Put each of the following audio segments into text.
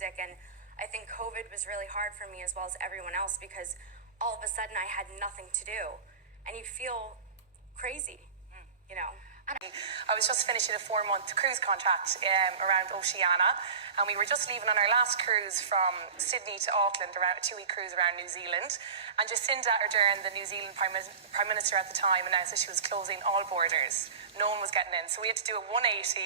music, and I think COVID was really hard for me as well as everyone else because all of a sudden I had nothing to do, and you feel crazy, you know. I was just finishing a 4-month cruise contract around Oceania, and we were just leaving on our last cruise from Sydney to Auckland, around a 2-week cruise around New Zealand. And Jacinda Ardern, the New Zealand Prime Minister at the time, announced that she was closing all borders. No one was getting in. So we had to do a 180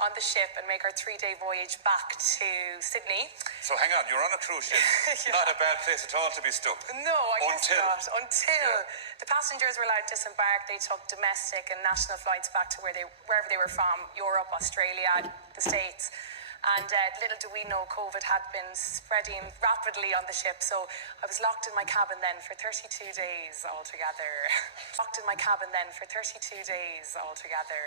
on the ship and make our 3-day voyage back to Sydney. So hang on, you're on a cruise ship. Yeah. Not a bad place at all to be stuck. No, I guess not. Until the passengers were allowed to disembark, they took domestic and national flights back to wherever they were from, Europe, Australia, the States. And little do we know, COVID had been spreading rapidly on the ship. So I was locked in my cabin then for 32 days altogether. Locked in my cabin then for 32 days altogether.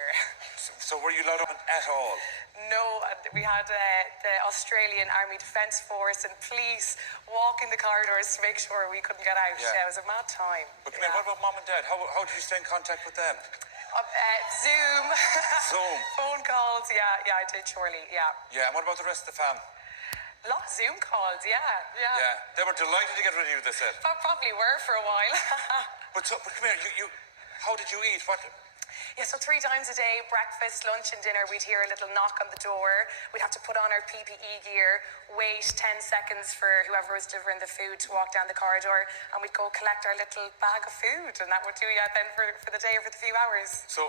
So were you allowed on at all? No, we had the Australian Army Defence Force and police walking the corridors to make sure we couldn't get out. Yeah. It was a mad time. But come here, what about mom and dad? How did you stay in contact with them? Zoom. Zoom. Phone calls, yeah, I did, surely, yeah. Yeah, and what about the rest of the fam? A lot of Zoom calls, yeah. Yeah, they were delighted to get rid of you, they said. Probably were for a while. But come here, you how did you eat? What? Yeah, so 3 times a day, breakfast, lunch and dinner, we'd hear a little knock on the door. We'd have to put on our PPE gear, wait 10 seconds for whoever was delivering the food to walk down the corridor, and we'd go collect our little bag of food, and that would do you then for the day or for the few hours. So